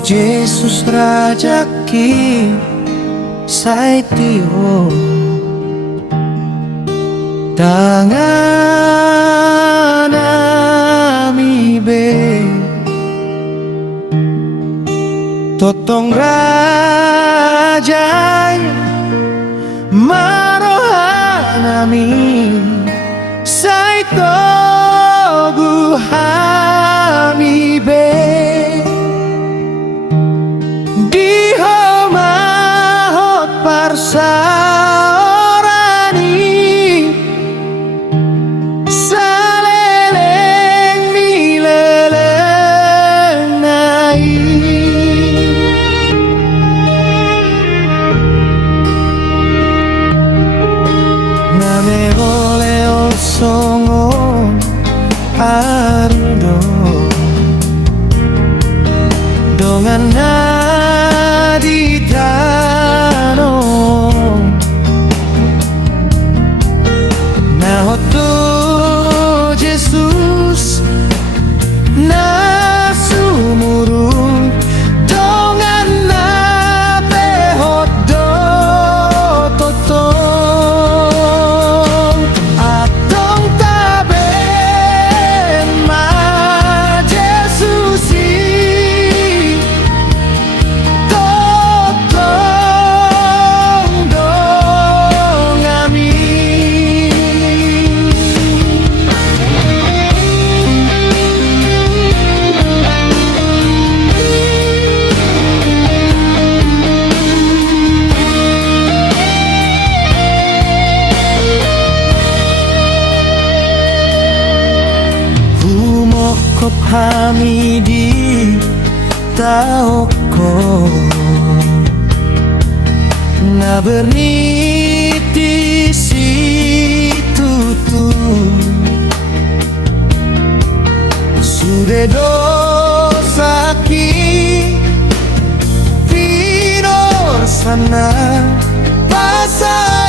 Yesus rajaki saitio tangan ami be totong rajai marohanami saito buhami be dihomahot parsaorani saleleng mileleng nai name oleh osongo arundo dongan naditano nahoto Jesus na sumurung dongan na pehodo totong atong taben ma Jesusi totong dong amin. Humokop hamidi taoko na berniti si tutu sudah dosaki pinor sana pasar